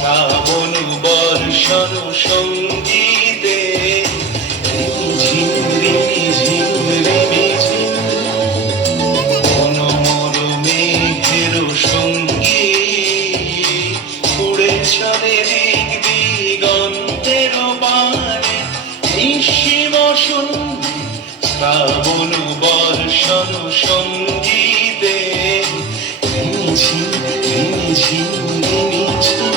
শ্রাবণ বর্ষণ সঙ্গীতে ঝিম রিমি ঝিম রিমি ঝিম মনোমর মেঘের সঙ্গীত উড়ে চলে দিক দিগন্তের পানে নিঃসীম শূন্যে শ্রাবণ বর্ষণ সঙ্গীতে রিমি ঝিম রিমি ঝিম রিমি ঝিম।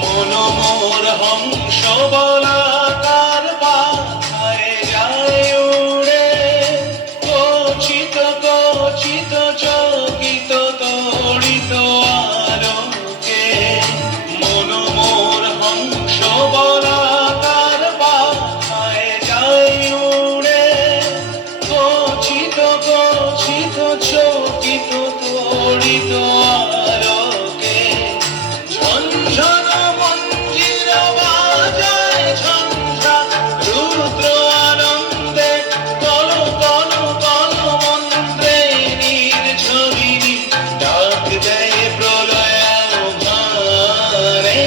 মনোমোর হংস বলাকার পাথায় যায় উড়ে কচিত কচিত চকিত তড়িত আলোকে মনোমোর হংস বলাকার পাথায় যায় উড়ে কচিত কচিত চকিত তড়িত আলোকে ঝনঝন মঞ্জির বাজায় ঝঞ্ঝা রুদ্র আনন্দে কল কল কল মন্ত্রে নির্ঝরিণী ডাক দেয় প্রলয় ভারে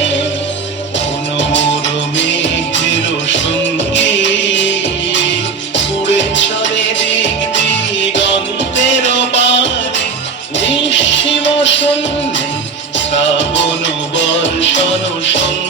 মনোমর মেঘের সঙ্গীত উড়ে চলে দিক দিগন্তের পানে নিঃসীম শূন্যে শ্রাবণ বর্ষণ সঙ্গীত।